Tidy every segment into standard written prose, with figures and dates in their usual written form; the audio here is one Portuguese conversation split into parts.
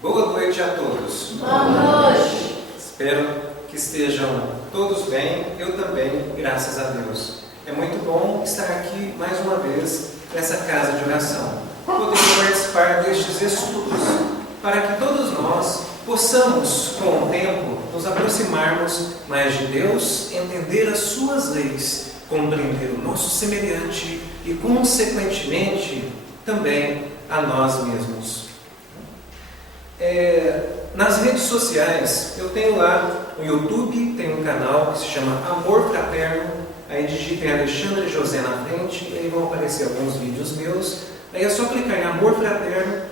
Boa noite a todos. Boa noite. Espero que estejam todos bem, eu também, graças a Deus. É muito bom estar aqui mais uma vez nessa casa de oração, podendo participar destes estudos, para que todos nós possamos, com o tempo, nos aproximarmos mais de Deus, entender as suas leis, compreender o nosso semelhante e, consequentemente, também a nós mesmos. Nas redes sociais, eu tenho lá no YouTube, tem um canal que se chama Amor Fraterno. Aí digitem Alexandre José na frente e aí vão aparecer alguns vídeos meus. Aí é só clicar em Amor Fraterno.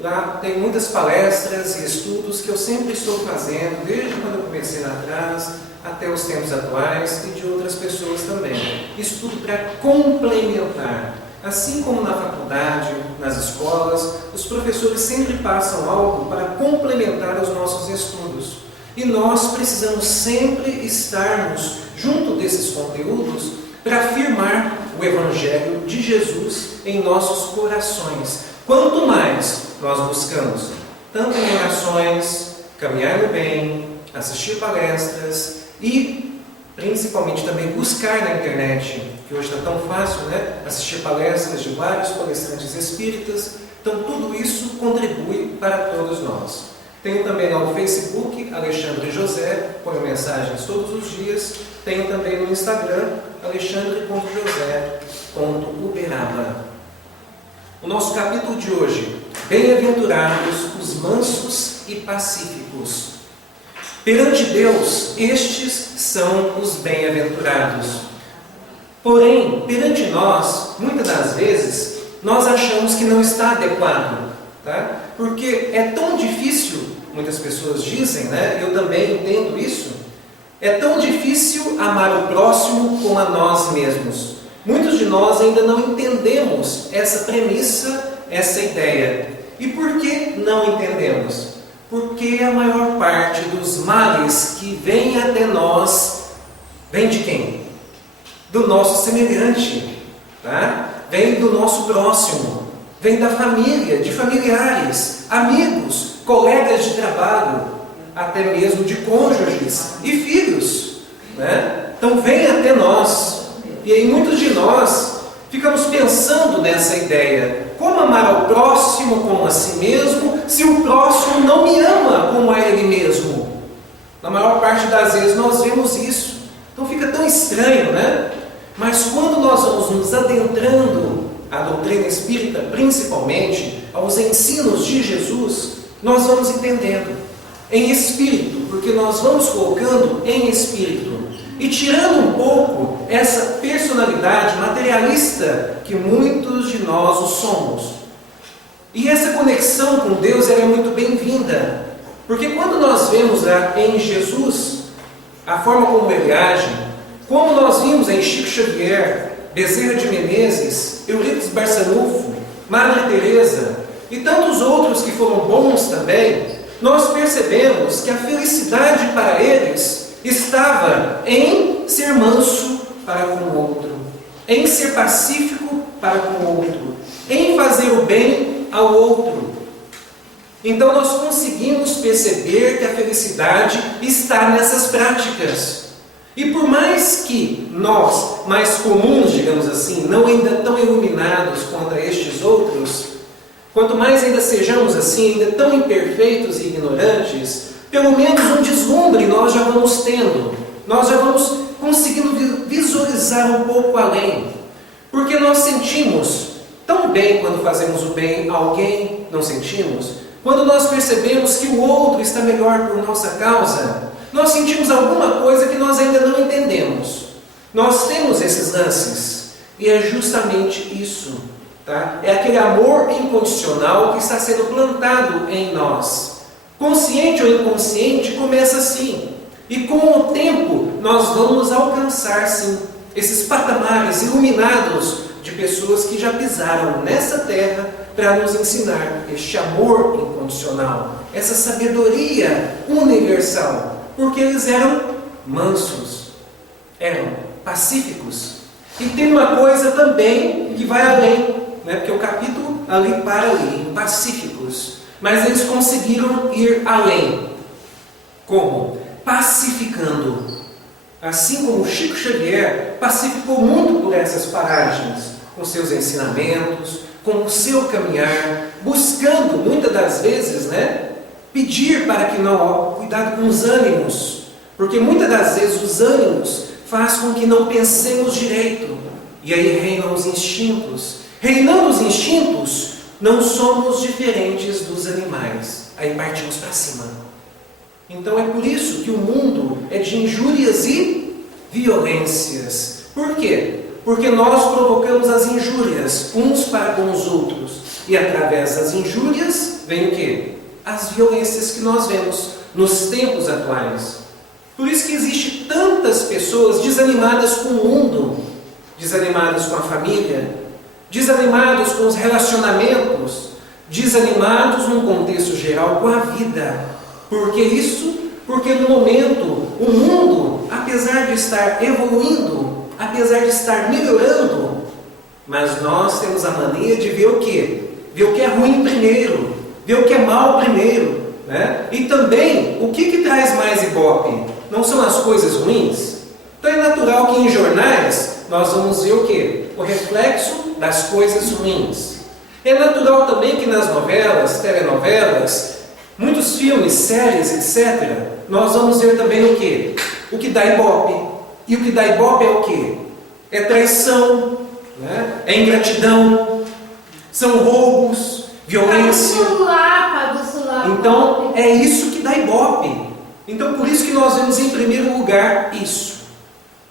Lá tem muitas palestras e estudos que eu sempre estou fazendo, desde quando eu comecei lá atrás até os tempos atuais e de outras pessoas também. Isso tudo para complementar. Assim como na faculdade, nas escolas, os professores sempre passam algo para complementar os nossos estudos. E nós precisamos sempre estarmos junto desses conteúdos para afirmar o Evangelho de Jesus em nossos corações. Quanto mais nós buscamos, tanto em orações, caminhar no bem, assistir palestras e principalmente também buscar na internet, que hoje está tão fácil, né? Assistir palestras de vários palestrantes espíritas. Então tudo isso contribui para todos nós. Tenho também lá no Facebook, Alexandre José, ponho mensagens todos os dias. Tenho também no Instagram, alexandre.josé.uberaba. O nosso capítulo de hoje: Bem-aventurados os mansos e pacíficos. Perante Deus, estes são os bem-aventurados. Porém, perante nós, muitas das vezes, nós achamos que não está adequado, tá? Porque é tão difícil, muitas pessoas dizem, né? Eu também entendo isso, é tão difícil amar o próximo como a nós mesmos. Muitos de nós ainda não entendemos essa premissa, essa ideia. E por que não entendemos? Porque a maior parte dos males que vem até nós, vem de quem? Do nosso semelhante, tá? Vem do nosso próximo, vem da família, de familiares, amigos, colegas de trabalho, até mesmo de cônjuges e filhos, né? Então vem até nós. E aí muitos de nós ficamos pensando nessa ideia: como amar ao próximo como a si mesmo, se o próximo não me ama como a ele mesmo? Na maior parte das vezes nós vemos isso. Então fica tão estranho, né? Mas quando nós vamos nos adentrando à doutrina espírita, principalmente aos ensinos de Jesus, nós vamos entendendo em espírito, porque nós vamos colocando em espírito e tirando um pouco essa personalidade materialista que muitos de nós o somos. E essa conexão com Deus ela é muito bem-vinda, porque quando nós vemos lá em Jesus a forma como ele age, como nós vimos em Chico Xavier, Bezerra de Menezes, Eurípides Barçanufo, Madre Teresa e tantos outros que foram bons também, nós percebemos que a felicidade para eles estava em ser manso para com o outro, em ser pacífico para com o outro, em fazer o bem ao outro. Então nós conseguimos perceber que a felicidade está nessas práticas. E por mais que nós, mais comuns, digamos assim, não ainda tão iluminados quanto estes outros, quanto mais ainda sejamos assim, ainda tão imperfeitos e ignorantes, pelo menos um deslumbre nós já vamos tendo, nós já vamos conseguindo visualizar um pouco além, porque nós sentimos tão bem quando fazemos o bem a alguém, não sentimos? Quando nós percebemos que o outro está melhor por nossa causa, nós sentimos alguma coisa que nós ainda não entendemos. Nós temos esses lances, e é justamente isso, tá? É aquele amor incondicional que está sendo plantado em nós. Consciente ou inconsciente, começa assim. E com o tempo, nós vamos alcançar, sim, esses patamares iluminados de pessoas que já pisaram nessa terra para nos ensinar este amor incondicional, essa sabedoria universal. Porque eles eram mansos, eram pacíficos. E tem uma coisa também que vai além, né? Porque o capítulo ali para ali, pacíficos. Mas eles conseguiram ir além. Como? Pacificando. Assim como Chico Xavier pacificou muito por essas paragens, com seus ensinamentos, com o seu caminhar, buscando, muitas das vezes, pedir para que não, cuidado com os ânimos, porque muitas das vezes os ânimos faz com que não pensemos direito, e aí reinam os instintos. Reinando os instintos, não somos diferentes dos animais, aí partimos para cima. Então é por isso que o mundo é de injúrias e violências. Por quê? Porque nós provocamos as injúrias uns para com os outros. E através das injúrias vem o quê? As violências que nós vemos nos tempos atuais. Por isso que existe tantas pessoas desanimadas com o mundo, desanimadas com a família, desanimados com os relacionamentos, desanimados num contexto geral com a vida. Por que isso? Porque no momento o mundo, apesar de estar evoluindo, apesar de estar melhorando, mas nós temos a mania de ver o quê? Ver o que é ruim primeiro, ver o que é mal primeiro. E também, o que traz mais ibope? Não são as coisas ruins? Então é natural que em jornais nós vamos ver o quê? O reflexo das coisas ruins. É natural também que nas novelas, telenovelas, muitos filmes, séries, etc., nós vamos ver também o quê? O que dá ibope. E o que dá ibope é o quê? É traição, é ingratidão, são roubos, violência. Então, é isso que dá ibope. Então, por isso que nós vemos em primeiro lugar isso.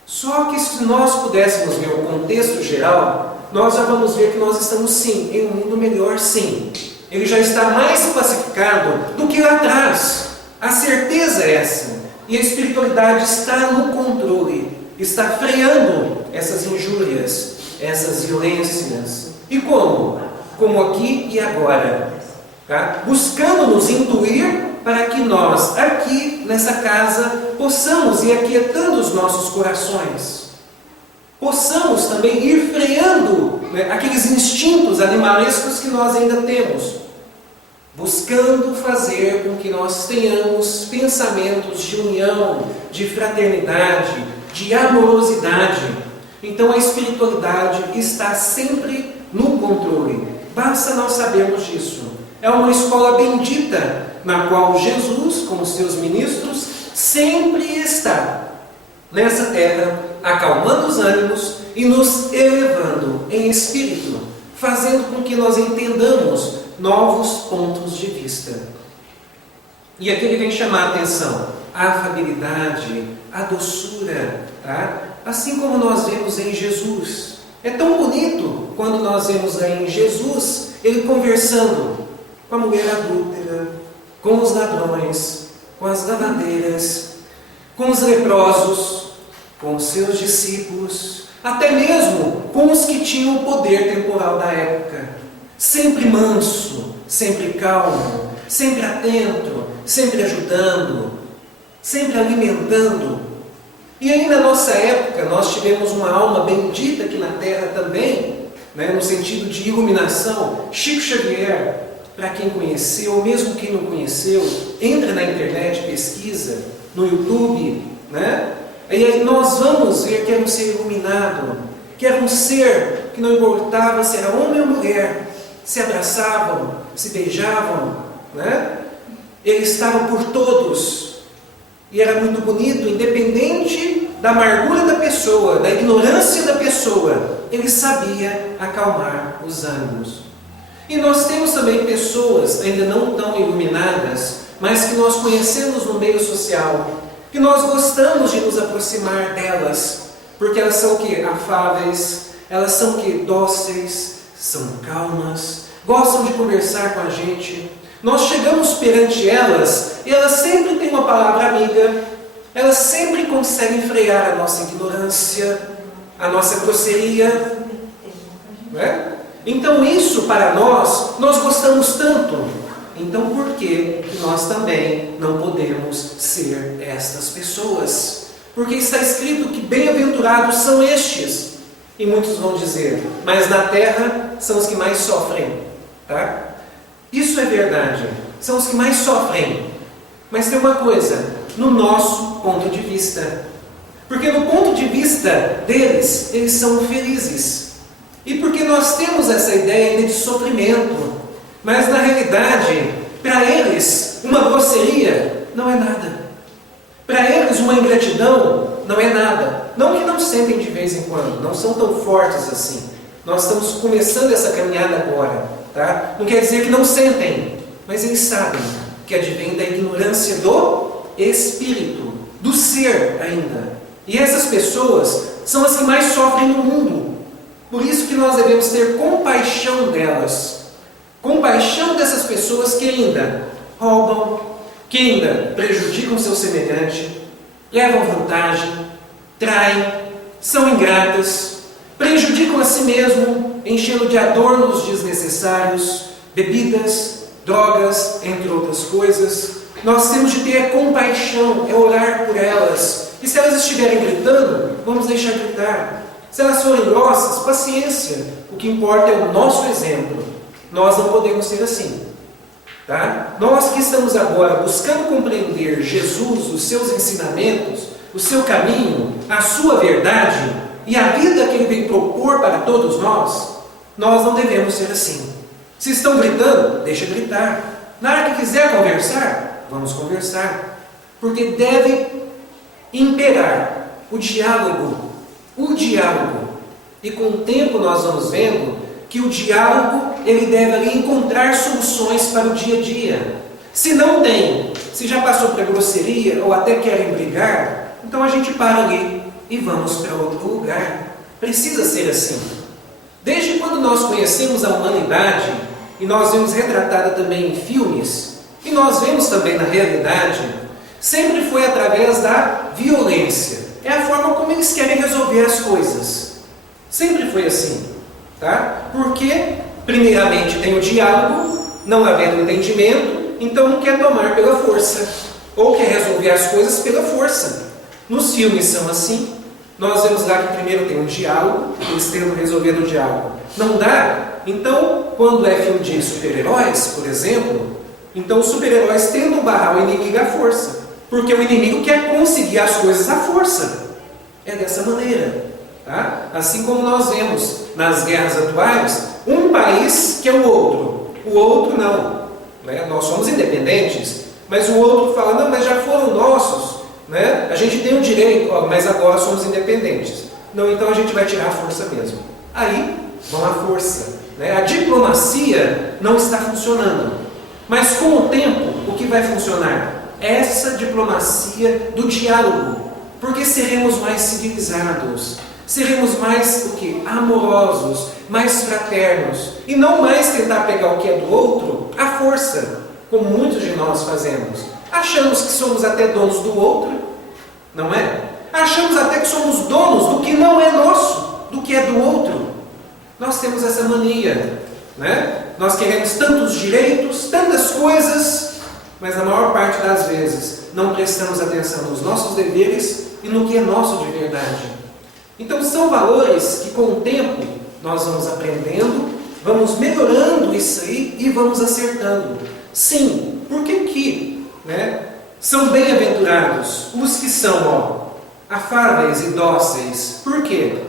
Só que se nós pudéssemos ver o contexto geral, nós já vamos ver que nós estamos sim, em um mundo melhor sim. Ele já está mais pacificado do que lá atrás. A certeza é essa. E a espiritualidade está no controle, está freando essas injúrias, essas violências. E como? Como aqui e agora. Buscando nos intuir para que nós, aqui nessa casa, possamos ir aquietando os nossos corações. Possamos também ir freando aqueles instintos animalescos que nós ainda temos. Buscando fazer com que nós tenhamos pensamentos de união, de fraternidade, de amorosidade. Então a espiritualidade está sempre no controle. Basta nós sabermos disso. É uma escola bendita, na qual Jesus, com os seus ministros, sempre está nessa terra, acalmando os ânimos e nos elevando em espírito, fazendo com que nós entendamos novos pontos de vista. E aqui ele vem chamar a atenção, a afabilidade, a doçura, assim como nós vemos em Jesus. É tão bonito quando nós vemos aí em Jesus, ele conversando com a mulher adúltera, com os ladrões, com as lavadeiras, com os leprosos, com os seus discípulos, até mesmo com os que tinham o poder temporal da época. Sempre manso, sempre calmo, sempre atento, sempre ajudando, sempre alimentando. E aí na nossa época nós tivemos uma alma bendita aqui na Terra também, no sentido de iluminação, Chico Xavier. Para quem conheceu, ou mesmo quem não conheceu, entra na internet, pesquisa, no YouTube, E aí nós vamos ver que era um ser iluminado, que era um ser que não importava se era homem ou mulher, se abraçavam, se beijavam, Ele estava por todos, e era muito bonito, independente da amargura da pessoa, da ignorância da pessoa, ele sabia acalmar os ânimos. E nós temos também pessoas ainda não tão iluminadas, mas que nós conhecemos no meio social, que nós gostamos de nos aproximar delas, porque elas são o quê? Afáveis, elas são o quê? Dóceis, são calmas, gostam de conversar com a gente. Nós chegamos perante elas e elas sempre têm uma palavra amiga, elas sempre conseguem frear a nossa ignorância, a nossa grosseria, Então isso para nós gostamos tanto. Então por que nós também não podemos ser estas pessoas? Porque está escrito que bem-aventurados são estes. E muitos vão dizer, mas na terra são os que mais sofrem. Isso é verdade. são os que mais sofrem. Mas tem uma coisa, no nosso ponto de vista. Porque no ponto de vista deles, eles são felizes. E porque nós temos essa ideia ainda de sofrimento. Mas na realidade, para eles, uma grosseria não é nada. Para eles, uma ingratidão não é nada. Não que não sentem de vez em quando, não são tão fortes assim. Nós estamos começando essa caminhada agora, tá? Não quer dizer que não sentem, mas eles sabem que advém da ignorância do espírito, do ser ainda. E essas pessoas são as que mais sofrem no mundo. Por isso que nós devemos ter compaixão delas. Compaixão dessas pessoas que ainda roubam, que ainda prejudicam seu semelhante, levam vantagem, traem, são ingratas, prejudicam a si mesmo, enchendo de adornos desnecessários, bebidas, drogas, entre outras coisas. Nós temos de ter compaixão, é orar por elas. E se elas estiverem gritando, vamos deixar gritar. Se elas forem grossas, paciência. O que importa é o nosso exemplo. Nós não podemos ser assim. Tá? Nós que estamos agora buscando compreender Jesus, os seus ensinamentos, o seu caminho, a sua verdade e a vida que Ele vem propor para todos nós não devemos ser assim. Se estão gritando, deixa gritar. Na hora que quiser conversar, vamos conversar. Porque deve imperar o diálogo. O diálogo. E com o tempo nós vamos vendo que o diálogo, ele deve ali encontrar soluções para o dia a dia. Se não tem, se já passou para grosseria ou até querem brigar, então a gente para ali e vamos para outro lugar. Precisa ser assim. Desde quando nós conhecemos a humanidade, e nós vemos retratada também em filmes, e nós vemos também na realidade, sempre foi através da violência. É a forma como eles querem resolver as coisas. Sempre foi assim. Tá? Porque, primeiramente, tem o diálogo, não havendo entendimento, então não quer tomar pela força, ou quer resolver as coisas pela força. Nos filmes são assim. Nós vemos lá que primeiro tem um diálogo, eles tentam resolver no diálogo. Não dá? Então, quando é filme de super-heróis, por exemplo, então os super-heróis tentam barrar o inimigo à força, porque o inimigo quer conseguir as coisas à força. É dessa maneira. Tá? Assim como nós vemos nas guerras atuais, um país que é o outro não. Né? Nós somos independentes, mas o outro fala, não, mas já foram nossos, né? A gente tem o direito, mas agora somos independentes. Não, então a gente vai tirar a força mesmo. Aí vão à força. Né? A diplomacia não está funcionando, mas com o tempo, o que vai funcionar? Essa diplomacia do diálogo, porque seremos mais civilizados. Seremos mais o quê? Amorosos, mais fraternos. E não mais tentar pegar o que é do outro à força, como muitos de nós fazemos. Achamos que somos até donos do outro, não é? Achamos até que somos donos do que não é nosso, do que é do outro. Nós temos essa mania, né? Nós queremos tantos direitos, tantas coisas, mas na maior parte das vezes não prestamos atenção nos nossos deveres e no que é nosso de verdade. Então são valores que com o tempo nós vamos aprendendo, vamos melhorando isso aí e vamos acertando. Sim, por que são bem-aventurados os que são afáveis e dóceis? Por quê?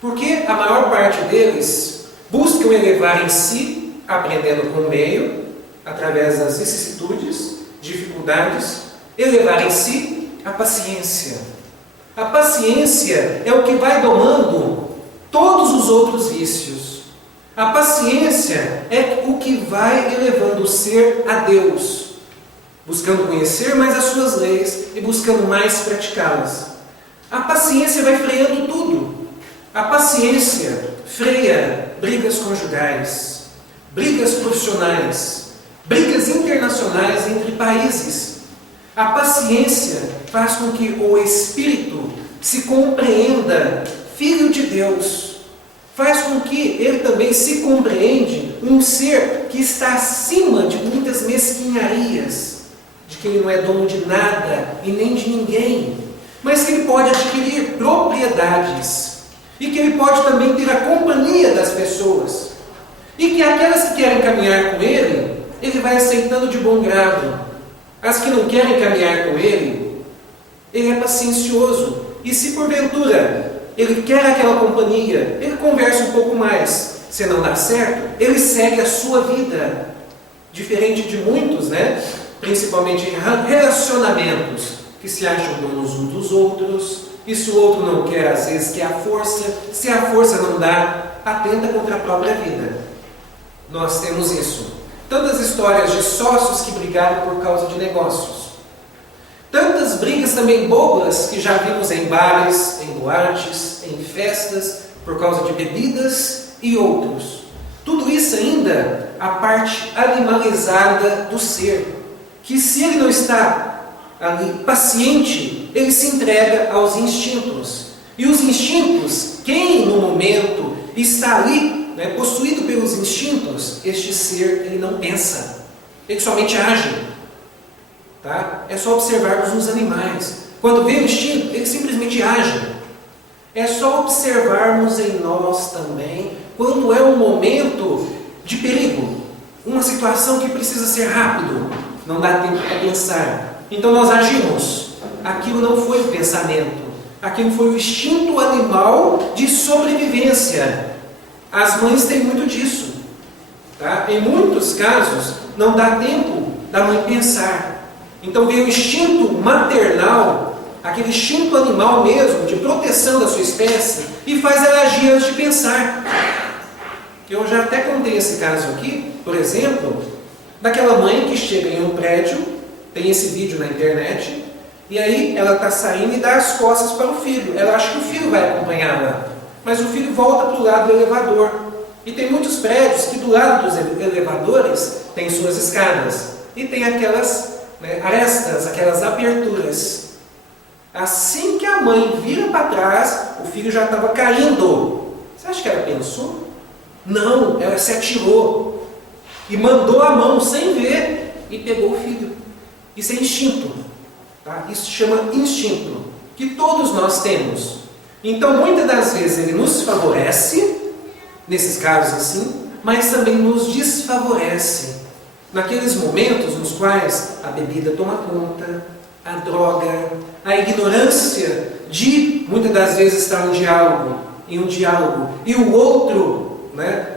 Porque a maior parte deles buscam elevar em si, aprendendo com o meio, através das vicissitudes, dificuldades, elevar em si a paciência. A paciência é o que vai domando todos os outros vícios. A paciência é o que vai elevando o ser a Deus, buscando conhecer mais as suas leis e buscando mais praticá-las. A paciência vai freando tudo. A paciência freia brigas conjugais, brigas profissionais, brigas internacionais entre países. A paciência faz com que o espírito se compreenda filho de Deus. Faz com que ele também se compreende um ser que está acima de muitas mesquinharias, de que ele não é dono de nada e nem de ninguém, mas que ele pode adquirir propriedades e que ele pode também ter a companhia das pessoas e que aquelas que querem caminhar com ele ele vai aceitando de bom grado. As que não querem caminhar com ele é paciencioso. E se porventura ele quer aquela companhia, ele conversa um pouco mais. Se não dá certo, ele segue a sua vida. Diferente de muitos, né? Principalmente em relacionamentos que se acham donos uns dos outros. E se o outro não quer, às vezes quer a força. Se a força não dá, atenta contra a própria vida. Nós temos isso. Tantas histórias de sócios que brigaram por causa de negócios. Tantas brigas também bobas que já vimos em bares, em boates, em festas, por causa de bebidas e outros. Tudo isso ainda a parte animalizada do ser. Que se ele não está ali paciente, ele se entrega aos instintos. E os instintos, quem no momento está ali, possuído pelos instintos, este ser ele não pensa, ele somente age. Tá? É só observarmos nos animais. Quando vê o instinto, ele simplesmente age. É só observarmos em nós também, quando é um momento de perigo, uma situação que precisa ser rápido, não dá tempo para pensar. Então nós agimos. Aquilo não foi o pensamento, aquilo foi o instinto animal de sobrevivência. As mães têm muito disso. Tá? Em muitos casos, não dá tempo da mãe pensar. Então vem o instinto maternal, aquele instinto animal mesmo, de proteção da sua espécie, e faz ela agir antes de pensar. Eu já até contei esse caso aqui, por exemplo, daquela mãe que chega em um prédio, tem esse vídeo na internet, e aí ela está saindo e dá as costas para o filho. Ela acha que o filho vai acompanhá-la, mas o filho volta para o lado do elevador. E tem muitos prédios que do lado dos elevadores tem suas escadas, e tem aquelas arestas, aquelas aberturas. Assim que a mãe vira para trás, o filho já estava caindo. Você acha que ela pensou? Não, ela se atirou e mandou a mão sem ver e pegou o filho. Isso é instinto. Tá? Isso se chama instinto, que todos nós temos. Então, muitas das vezes ele nos favorece, nesses casos assim, mas também nos desfavorece. Naqueles momentos nos quais a bebida toma conta, a droga, a ignorância de, muitas das vezes, estar em um diálogo, e o outro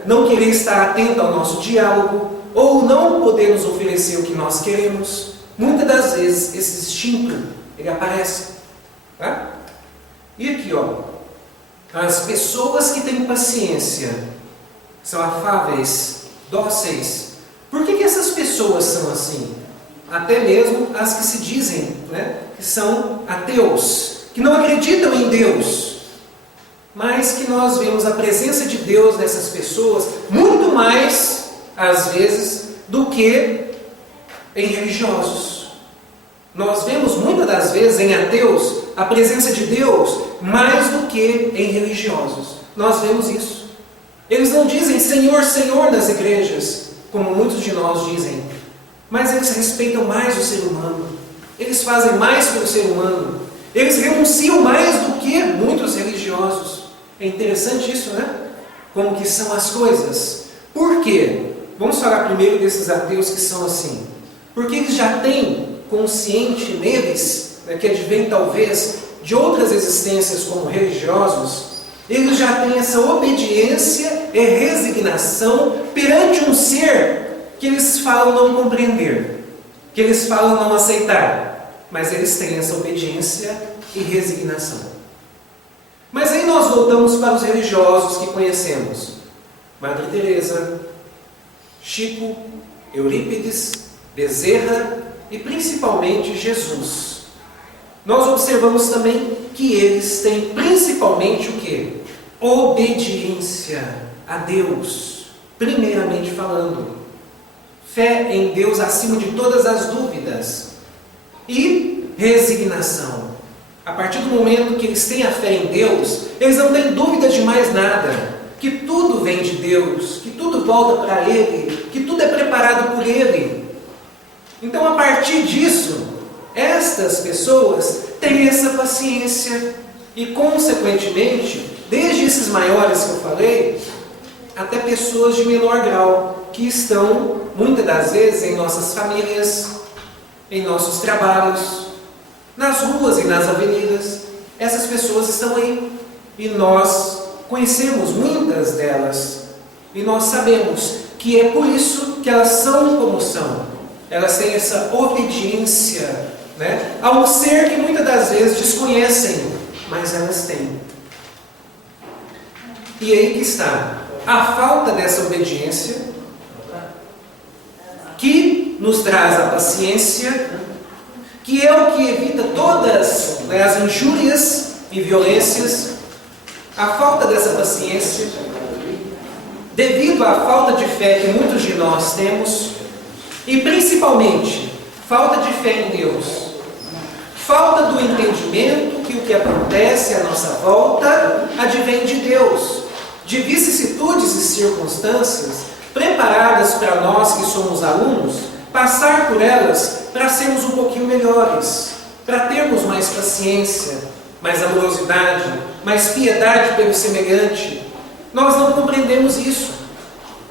não querer estar atento ao nosso diálogo, ou não poder nos oferecer o que nós queremos. Muitas das vezes esse instinto ele aparece. Tá? E aqui, as pessoas que têm paciência são afáveis, dóceis. Por que essas pessoas são assim? Até mesmo as que se dizem que são ateus, que não acreditam em Deus, mas que nós vemos a presença de Deus nessas pessoas muito mais, às vezes, do que em religiosos. Nós vemos muitas das vezes em ateus a presença de Deus mais do que em religiosos. Nós vemos isso. Eles não dizem Senhor, Senhor nas igrejas, como muitos de nós dizem, mas eles respeitam mais o ser humano. Eles fazem mais pelo ser humano. Eles renunciam mais do que muitos religiosos. É interessante isso, Como que são as coisas. Por quê? Vamos falar primeiro desses ateus que são assim. Porque eles já têm consciente neles, que advém talvez de outras existências como religiosos, eles já têm essa obediência e resignação perante um ser que eles falam não compreender, que eles falam não aceitar, mas eles têm essa obediência e resignação. Mas aí nós voltamos para os religiosos que conhecemos. Madre Teresa, Chico, Eurípides, Bezerra e principalmente Jesus. Nós observamos também que eles têm principalmente o quê? Obediência a Deus, primeiramente falando. Fé em Deus acima de todas as dúvidas. E resignação. A partir do momento que eles têm a fé em Deus, eles não têm dúvida de mais nada. Que tudo vem de Deus, que tudo volta para Ele, que tudo é preparado por Ele. Então, a partir disso, estas pessoas têm essa paciência e, consequentemente, desde esses maiores que eu falei, até pessoas de menor grau, que estão, muitas das vezes, em nossas famílias, em nossos trabalhos, nas ruas e nas avenidas. Essas pessoas estão aí. E nós conhecemos muitas delas. E nós sabemos que é por isso que elas são como são. Elas têm essa obediência, né, a um ser que muitas das vezes desconhecem, mas elas têm. E aí que está a falta dessa obediência, que nos traz a paciência, que é o que evita todas, né, as injúrias e violências. A falta dessa paciência, devido à falta de fé que muitos de nós temos, e principalmente falta de fé em Deus, falta do entendimento que o que acontece à nossa volta advém de Deus, de vicissitudes e circunstâncias preparadas para nós que somos alunos, passar por elas para sermos um pouquinho melhores, para termos mais paciência, mais amorosidade, mais piedade pelo semelhante. Nós não compreendemos isso.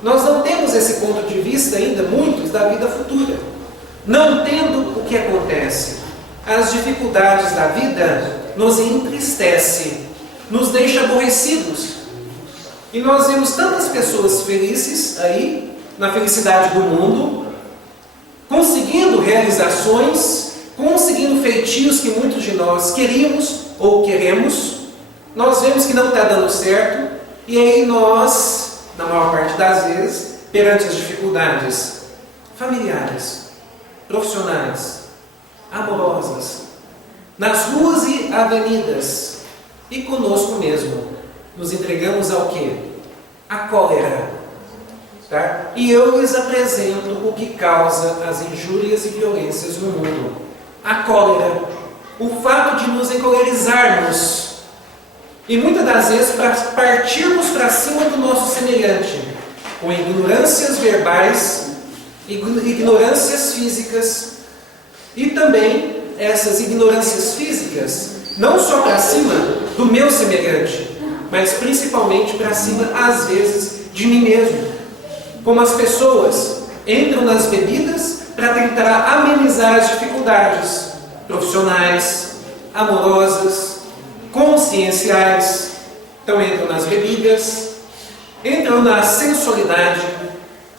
Nós não temos esse ponto de vista ainda, muitos, da vida futura. Não tendo o que acontece. As dificuldades da vida nos entristecem, nos deixa aborrecidos. E nós vemos tantas pessoas felizes aí, na felicidade do mundo, conseguindo realizações, conseguindo feitios que muitos de nós queríamos ou queremos. Nós vemos que não está dando certo, e aí nós, na maior parte das vezes, perante as dificuldades familiares, profissionais, amorosas, nas ruas e avenidas, e conosco mesmo, nos entregamos ao quê? A cólera. Tá? E eu lhes apresento o que causa as injúrias e violências no mundo. A cólera. O fato de nos encolerizarmos. E muitas das vezes partirmos para cima do nosso semelhante, com ignorâncias verbais, ignorâncias físicas, e também essas ignorâncias físicas, não só para cima do meu semelhante, mas principalmente para cima, às vezes, de mim mesmo. Como as pessoas entram nas bebidas para tentar amenizar as dificuldades profissionais, amorosas, conscienciais. Então entram nas bebidas, entram na sensualidade,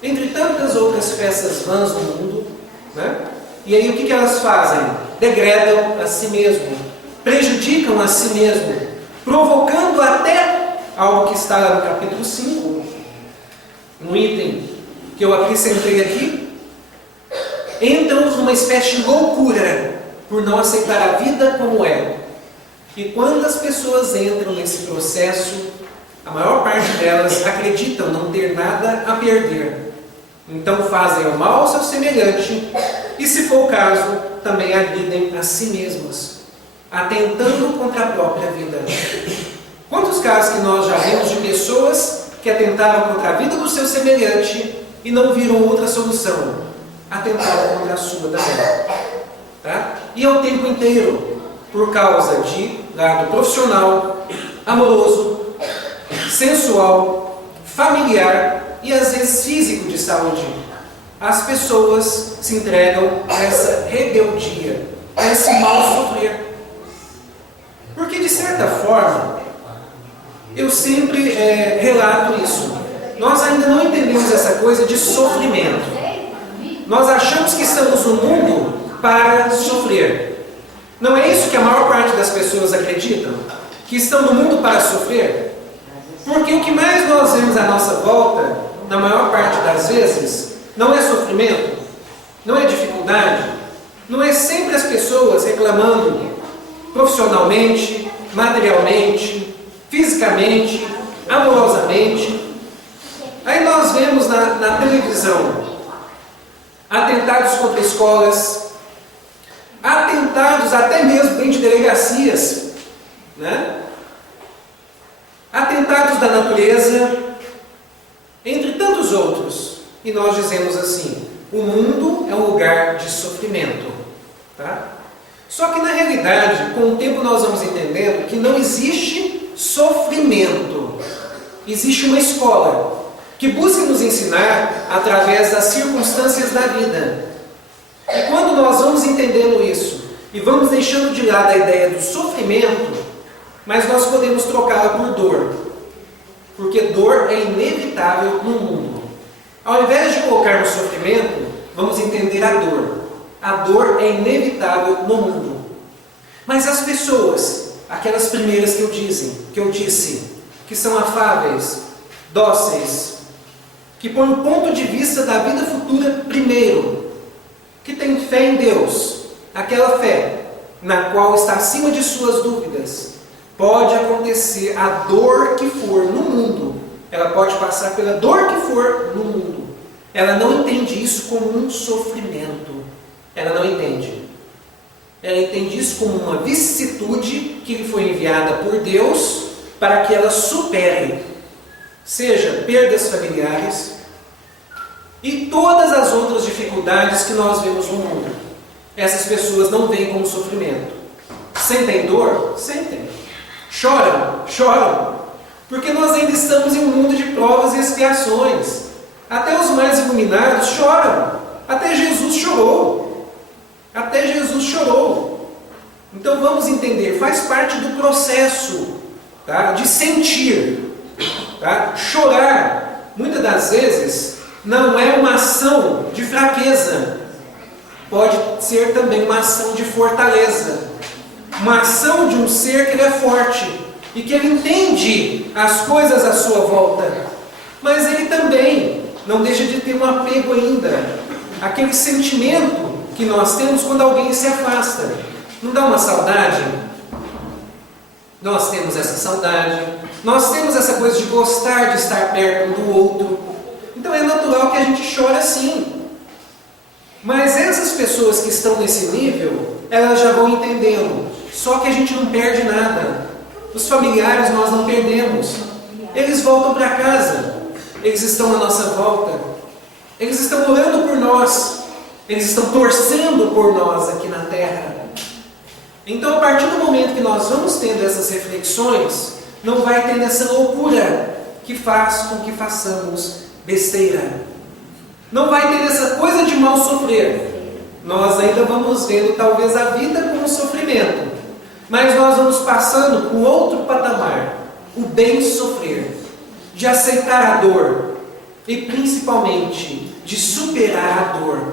entre tantas outras festas vãs no mundo, né? E aí o que elas fazem? Degradam a si mesmo, prejudicam a si mesmo, provocando até algo que está lá no capítulo 5, um item que eu acrescentei aqui. Entram numa espécie de loucura por não aceitar a vida como é. E quando as pessoas entram nesse processo, a maior parte delas acreditam não ter nada a perder. Então fazem o mal ao seu semelhante e, se for o caso, também agridem a si mesmas, atentando contra a própria vida. Quantos casos que nós já vimos de pessoas que atentaram contra a vida do seu semelhante e não viram outra solução? Atentaram contra a sua também. Tá? E ao tempo inteiro, por causa de lado profissional, amoroso, sensual, familiar e às vezes físico de saúde, as pessoas se entregam a essa rebeldia, a esse mal sofrer. Porque de certa forma, eu sempre relato isso. Nós ainda não entendemos essa coisa de sofrimento. Nós achamos que estamos no mundo para sofrer. Não é isso que a maior parte das pessoas acreditam? Que estão no mundo para sofrer? Porque o que mais nós vemos à nossa volta, na maior parte das vezes, não é sofrimento, não é dificuldade, não é sempre as pessoas reclamando profissionalmente, materialmente, fisicamente, amorosamente. Aí nós vemos na televisão atentados contra escolas, atentados até mesmo dentro de delegacias, né? Atentados da natureza, entre tantos outros. E nós dizemos assim: o mundo é um lugar de sofrimento. Tá? Só que na realidade, com o tempo nós vamos entendendo que não existe sofrimento. Existe uma escola. que busca nos ensinar através das circunstâncias da vida. E quando nós vamos entendendo isso, e vamos deixando de lado a ideia do sofrimento, mas nós podemos trocá-la por dor. Porque dor é inevitável no mundo. Ao invés de colocarmos sofrimento, vamos entender a dor. A dor é inevitável no mundo. Mas as pessoas, aquelas primeiras que eu disse, que são afáveis, dóceis, que põem o ponto de vista da vida futura primeiro, que têm fé em Deus, aquela fé na qual está acima de suas dúvidas, pode acontecer a dor que for no mundo, ela pode passar pela dor que for no mundo, ela não entende isso como um sofrimento, ela não entende. Ela entende isso como uma vicissitude que lhe foi enviada por Deus para que ela supere, seja perdas familiares e todas as outras dificuldades que nós vemos no mundo. Essas pessoas não veem como sofrimento. Sentem dor? Sentem. Choram? Choram. Porque nós ainda estamos em um mundo de provas e expiações. Até os mais iluminados choram. Até Jesus chorou. Até Jesus chorou. Então vamos entender, faz parte do processo, tá, de sentir. Tá? Chorar, muitas das vezes, não é uma ação de fraqueza. Pode ser também uma ação de fortaleza. Uma ação de um ser que ele é forte e que ele entende as coisas à sua volta. Mas ele também não deixa de ter um apego ainda. Aquele sentimento que nós temos quando alguém se afasta. Não dá uma saudade? Nós temos essa saudade. Nós temos essa coisa de gostar de estar perto um do outro. Então é natural que a gente chore assim. Mas essas pessoas que estão nesse nível, elas já vão entendendo. Só que a gente não perde nada. Os familiares nós não perdemos. Eles voltam para casa. Eles estão à nossa volta. Eles estão orando por nós. Eles estão torcendo por nós aqui na terra. Então, a partir do momento que nós vamos tendo essas reflexões, não vai tendo essa loucura que faz com que façamos besteira. Não vai ter essa coisa de mal sofrer. Nós ainda vamos vendo talvez a vida como sofrimento. Mas nós vamos passando para um outro patamar. O bem sofrer. De aceitar a dor. E principalmente de superar a dor.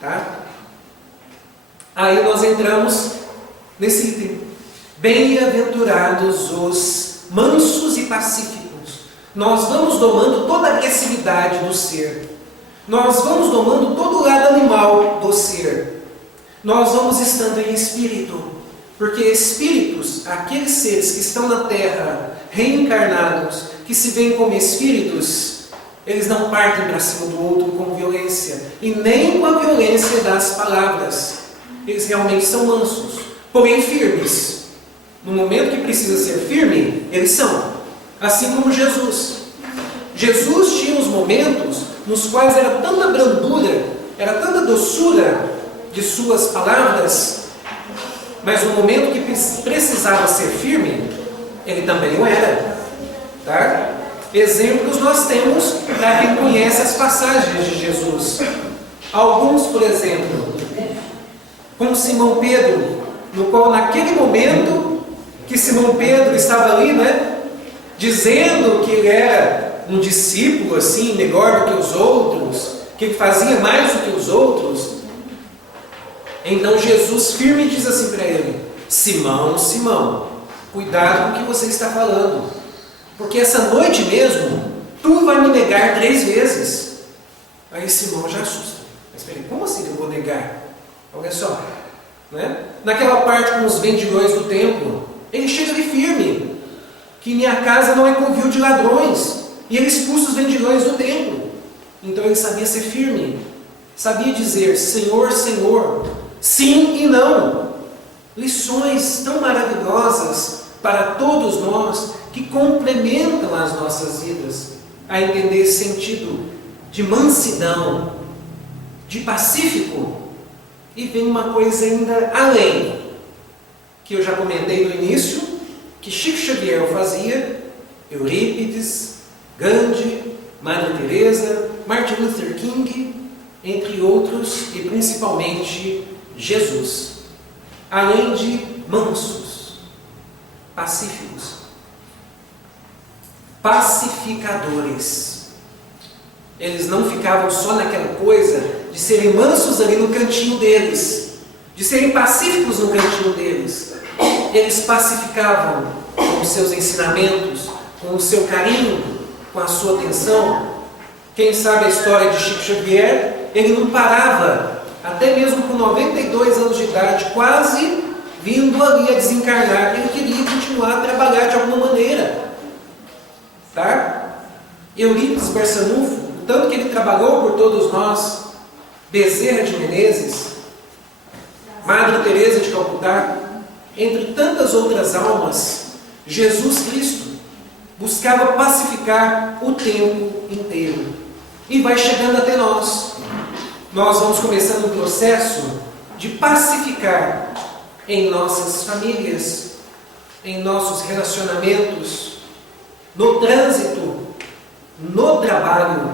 Tá? Aí nós entramos nesse item. Bem-aventurados os mansos e pacíficos. Nós vamos domando toda a agressividade do ser. Nós vamos domando todo o lado animal do ser. Nós vamos estando em espírito. Porque espíritos, aqueles seres que estão na terra, reencarnados, que se veem como espíritos, eles não partem para cima do outro com violência. E nem com a violência das palavras. Eles realmente são mansos, porém firmes. No momento que precisa ser firme, eles são. Assim como Jesus. Jesus tinha os momentos nos quais era tanta brandura, era tanta doçura de suas palavras, mas no momento que precisava ser firme, ele também o era. Tá? Exemplos nós temos para quem conhece as passagens de Jesus. Alguns, por exemplo, como Simão Pedro, no qual naquele momento que Simão Pedro estava ali, dizendo que ele era um discípulo assim, melhor do que os outros, que ele fazia mais do que os outros, então Jesus firme diz assim para ele: Simão, Simão, cuidado com o que você está falando, porque essa noite mesmo, tu vai me negar 3 vezes. Aí Simão já assusta. Mas peraí, como assim eu vou negar? Olha só, naquela parte com os vendilhões do templo, ele chega ali firme, que minha casa não é covil de ladrões, e ele expulsa os vendilhões do templo. Então ele sabia ser firme, sabia dizer Senhor, Senhor, sim e não. Lições tão maravilhosas para todos nós, que complementam as nossas vidas, a entender esse sentido de mansidão, de pacífico. E vem uma coisa ainda além, que eu já comentei no início, que Chico Xavier fazia, Eurípides, Gandhi, Madre Teresa, Martin Luther King, entre outros, e principalmente Jesus. Além de mansos, pacíficos, pacificadores. Eles não ficavam só naquela coisa de serem mansos ali no cantinho deles, de serem pacíficos no cantinho deles. Eles pacificavam com os seus ensinamentos, com o seu carinho, com a sua atenção. Quem sabe a história de Chico Xavier, ele não parava, até mesmo com 92 anos de idade, quase vindo ali a desencarnar, ele queria continuar a trabalhar de alguma maneira. Tá? Eurípides Barçanufo, o tanto que ele trabalhou por todos nós, Bezerra de Menezes, Madre Teresa de Calcutá, entre tantas outras almas, Jesus Cristo buscava pacificar o tempo inteiro. E vai chegando até nós. Nós vamos começando um processo de pacificar em nossas famílias, em nossos relacionamentos, no trânsito, no trabalho.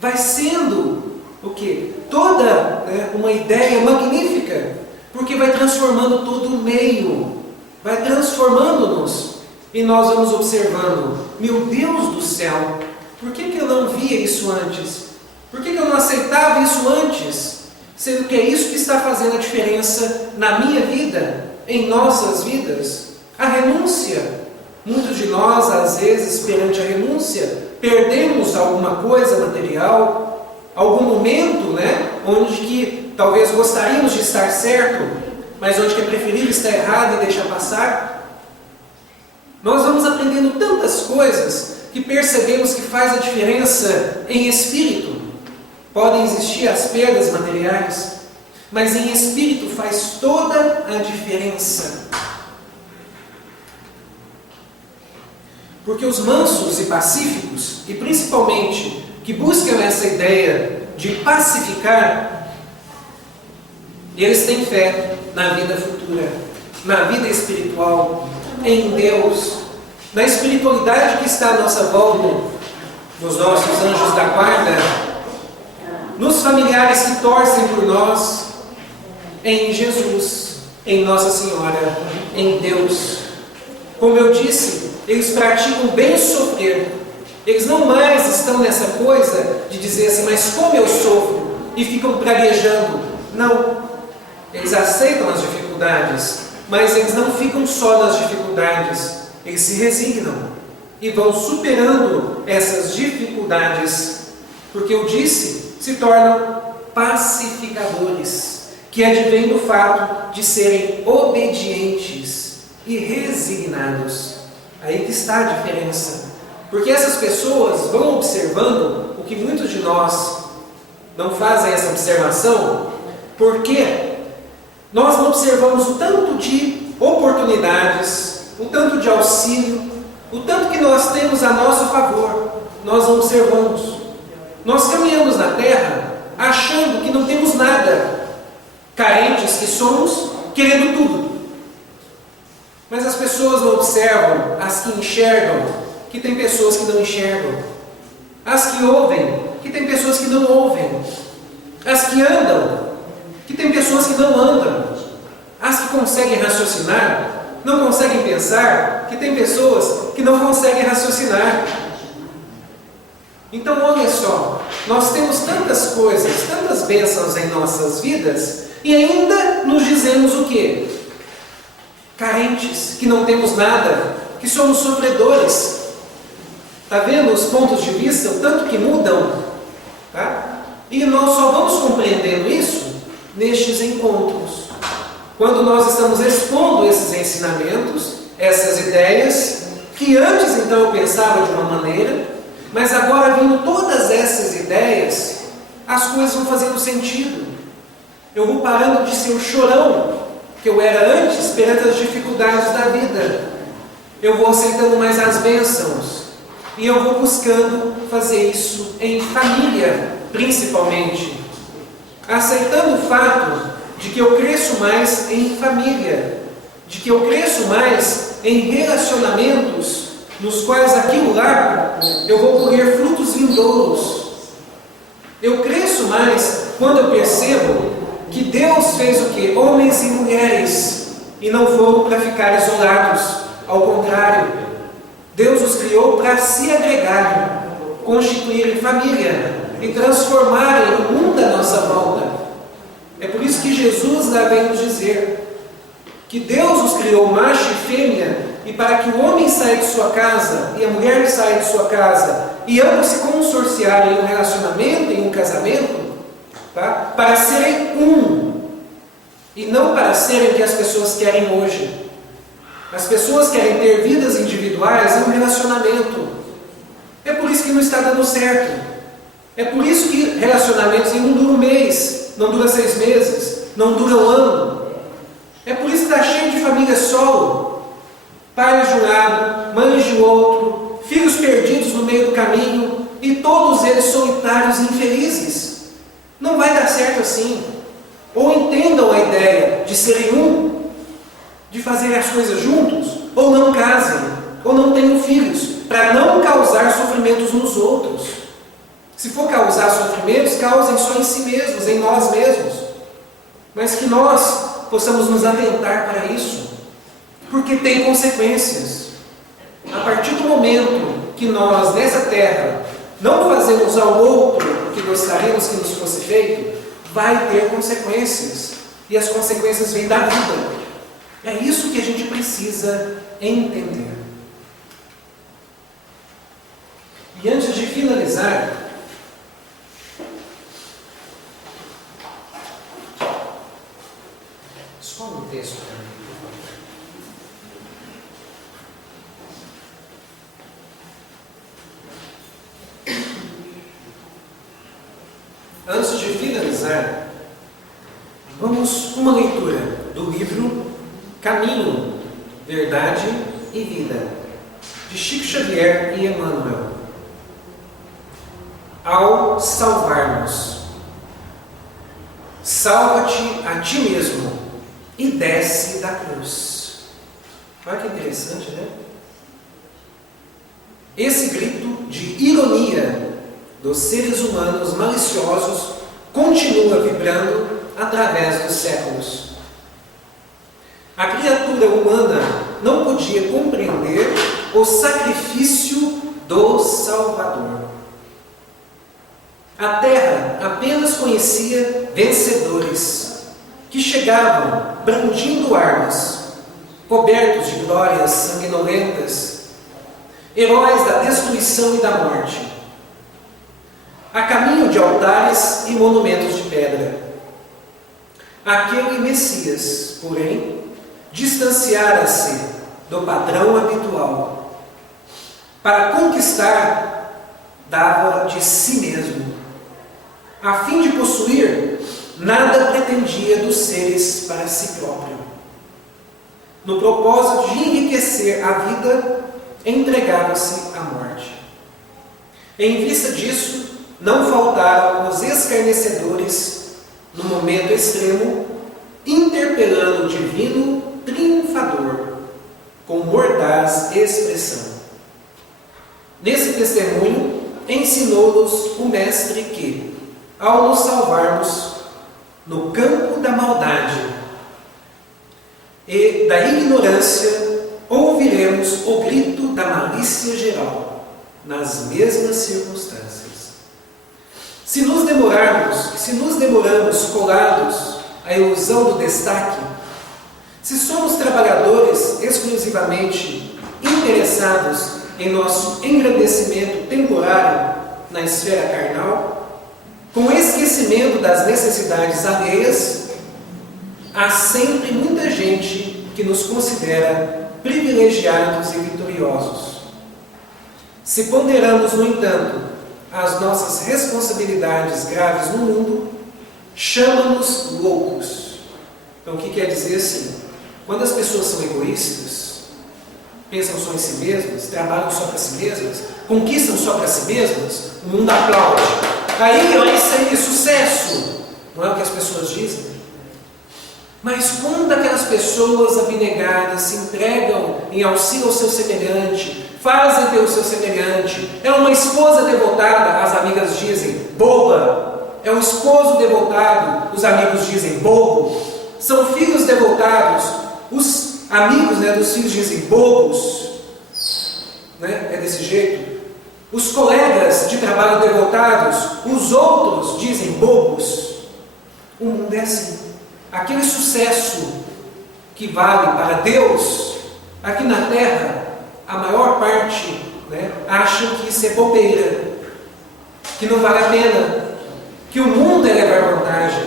Vai sendo o quê? Toda uma ideia magnífica, porque vai transformando todo o meio, vai transformando-nos. E nós vamos observando, meu Deus do céu, por que eu não via isso antes? Por que eu não aceitava isso antes? Sendo que é isso que está fazendo a diferença na minha vida, em nossas vidas. A renúncia. Muitos de nós, às vezes, perante a renúncia, perdemos alguma coisa material, algum momento, onde que talvez gostaríamos de estar certo, mas onde que é preferível estar errado e deixar passar. Nós vamos aprendendo tantas coisas que percebemos que faz a diferença em espírito. Podem existir as perdas materiais, mas em espírito faz toda a diferença. Porque os mansos e pacíficos, e principalmente que buscam essa ideia de pacificar, eles têm fé na vida futura, na vida espiritual, em Deus, na espiritualidade que está à nossa volta, nos nossos anjos da guarda, nos familiares que torcem por nós, em Jesus, em Nossa Senhora, em Deus. Como eu disse, eles praticam bem sofrer. Eles não mais estão nessa coisa de dizer assim, mas como eu sofro, e ficam praguejando. Não, eles aceitam as dificuldades, mas eles não ficam só nas dificuldades, eles se resignam e vão superando essas dificuldades, porque eu disse, se tornam pacificadores, que advém do fato de serem obedientes e resignados. Aí que está a diferença, porque essas pessoas vão observando o que muitos de nós não fazem essa observação, porque nós não observamos o tanto de oportunidades, o tanto de auxílio, o tanto que nós temos a nosso favor. Nós não observamos. Nós caminhamos na terra achando que não temos nada, carentes que somos, querendo tudo. Mas as pessoas não observam, as que enxergam, que tem pessoas que não enxergam, as que ouvem, que tem pessoas que não ouvem, as que andam, que tem pessoas que não andam, as que conseguem raciocinar, não conseguem pensar, que tem pessoas que não conseguem raciocinar. Então olha só, nós temos tantas coisas, tantas bênçãos em nossas vidas, e ainda nos dizemos o quê? Carentes, que não temos nada, que somos sofredores. Está vendo os pontos de vista, o tanto que mudam? Tá? E nós só vamos compreendendo isso nestes encontros. Quando nós estamos expondo esses ensinamentos, essas ideias, que antes então eu pensava de uma maneira, mas agora vindo todas essas ideias, as coisas vão fazendo sentido. Eu vou parando de ser o chorão que eu era antes perante as dificuldades da vida. Eu vou aceitando mais as bênçãos. E eu vou buscando fazer isso em família, principalmente. Aceitando o fato de que eu cresço mais em família, de que eu cresço mais em relacionamentos nos quais aquilo lá eu vou colher frutos vindouros. Eu cresço mais quando eu percebo que Deus fez o quê? Homens e mulheres, e não foram para ficar isolados. Ao contrário, Deus os criou para se agregarem, constituírem família e transformarem o mundo à nossa volta. É por isso que Jesus lá vem nos dizer que Deus os criou macho e fêmea, e para que o homem saia de sua casa e a mulher saia de sua casa e ambos se consorciarem em um relacionamento, em um casamento, tá? Para serem um, e não para serem o que as pessoas querem hoje. As pessoas querem ter vidas individuais em um relacionamento. É por isso que não está dando certo. É por isso que relacionamentos não duram um mês, não dura 6 meses, não dura um ano. É por isso que está cheio de família solo. Pais de um lado, mães de outro, filhos perdidos no meio do caminho, e todos eles solitários e infelizes. Não vai dar certo assim. Ou entendam a ideia de serem um, de fazerem as coisas juntos, ou não casem, ou não tenham filhos, para não causar sofrimentos nos outros. Se for causar sofrimentos, causem só em si mesmos, em nós mesmos. Mas que nós possamos nos atentar para isso, porque tem consequências. A partir do momento que nós, nessa terra, não fazemos ao outro o que gostaríamos que nos fosse feito, vai ter consequências. E as consequências vêm da vida. É isso que a gente precisa entender. E antes de finalizar, só um texto para mim. Antes de finalizar, vamos uma leitura do livro Caminho, Verdade e Vida, de Chico Xavier e Emmanuel. Ao salvar-nos, salva-te a ti mesmo e desce da cruz. Olha que interessante, né? Esse grito de ironia dos seres humanos maliciosos continua vibrando através dos séculos. A criatura humana não podia compreender o sacrifício do Salvador. A terra apenas conhecia vencedores que chegavam brandindo armas, cobertos de glórias sanguinolentas, heróis da destruição e da morte, a caminho de altares e monumentos de pedra. Aquele Messias, porém, distanciara-se do padrão habitual. Para conquistar, dava de si mesmo. A fim de possuir, nada pretendia dos seres para si próprio. No propósito de enriquecer a vida, entregava-se à morte. Em vista disso, não faltaram os escarnecedores, no momento extremo, interpelando o divino triunfador, com mordaz expressão. Nesse testemunho, ensinou-nos o Mestre que, ao nos salvarmos no campo da maldade e da ignorância, ouviremos o grito da malícia geral, nas mesmas circunstâncias. Se nos demoramos colados à ilusão do destaque, se somos trabalhadores exclusivamente interessados em nosso engrandecimento temporário na esfera carnal, com esquecimento das necessidades alheias, há sempre muita gente que nos considera privilegiados e vitoriosos. Se ponderamos, no entanto, as nossas responsabilidades graves no mundo, chama-nos loucos. Então, o que quer dizer assim? Quando as pessoas são egoístas, pensam só em si mesmas, trabalham só para si mesmas, conquistam só para si mesmas, o mundo aplaude. Aí, olha isso aí, sucesso! Não é o que as pessoas dizem? Mas quando aquelas pessoas abnegadas se entregam em auxílio ao seu semelhante, Faze teu seu semelhante. É uma esposa devotada, as amigas dizem, boba. É um esposo devotado, os amigos dizem, bobo. São filhos devotados, os amigos dos filhos dizem, bobos. É desse jeito. Os colegas de trabalho devotados, os outros dizem, bobos. O mundo é assim. Aquele sucesso que vale para Deus, aqui na terra, a maior parte acham que isso é bobeira, que não vale a pena, que o mundo é levar vantagem,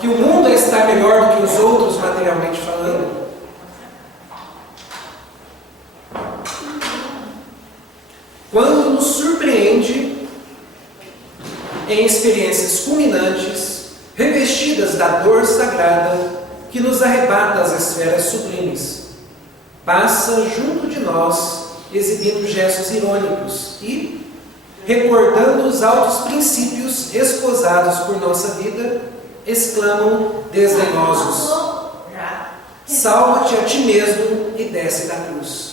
que o mundo é estar melhor do que os outros materialmente falando. Quando nos surpreende em experiências culminantes, revestidas da dor sagrada que nos arrebata às esferas sublimes, passa junto de nós, exibindo gestos irônicos e, recordando os altos princípios esposados por nossa vida, exclamam desdenhosos: salva-te a ti mesmo e desce da cruz.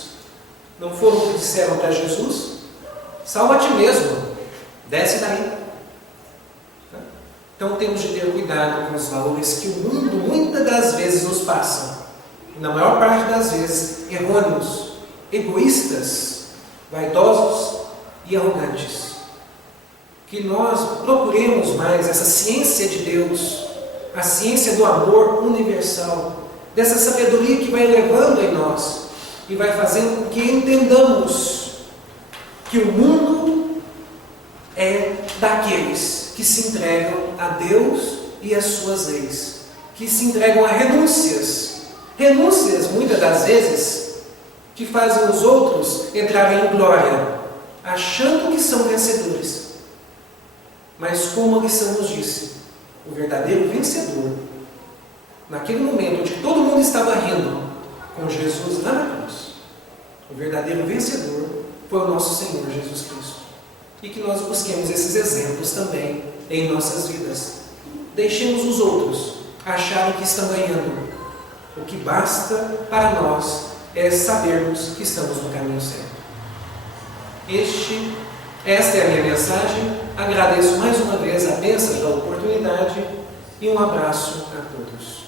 Não foram o que disseram para Jesus? Salva a ti mesmo, desce daí. Então temos de ter cuidado com os valores que o mundo muitas das vezes nos passa. Na maior parte das vezes, errôneos, egoístas, vaidosos e arrogantes. Que nós procuremos mais essa ciência de Deus, a ciência do amor universal, dessa sabedoria que vai elevando em nós e vai fazendo com que entendamos que o mundo é daqueles que se entregam a Deus e às suas leis, que se entregam a renúncias, muitas das vezes, que fazem os outros entrarem em glória, achando que são vencedores. Mas como a lição nos disse, o verdadeiro vencedor, naquele momento onde todo mundo estava rindo, com Jesus lá na cruz, o verdadeiro vencedor foi o nosso Senhor Jesus Cristo. E que nós busquemos esses exemplos também em nossas vidas. Deixemos os outros acharem que estão ganhando. O que basta para nós é sabermos que estamos no caminho certo. Esta é a minha mensagem. Agradeço mais uma vez a bênção da oportunidade e um abraço a todos.